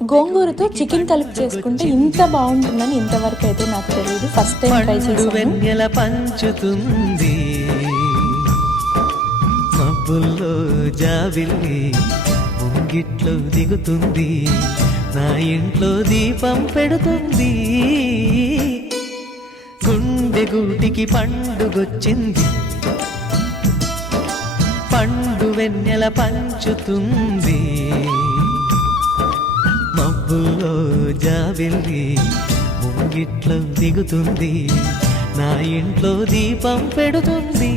గోంగూరతో chicken కలిపి చేసుకుంటే ఇంత బాగుంటుందని ఇంతవరకు అయితే నాకు తెలియదు. ఫస్ట్ టైం ట్రై చేశాను. వెన్నెల పంచుతుంది, మబ్బుల్లో జాబిల్లి ముంగిట్లో దిగుతుంది, నా ఇంట్లో దీపం పెడుతుంది, గుండె గూటికి పండుగొచ్చింది, పండు వెన్నెల పంచుతుంది, మబ్బుల్లో జాబిల్లి ముంగిట్లో దిగుతుంది, నా ఇంట్లో దీపం పెడుతుంది.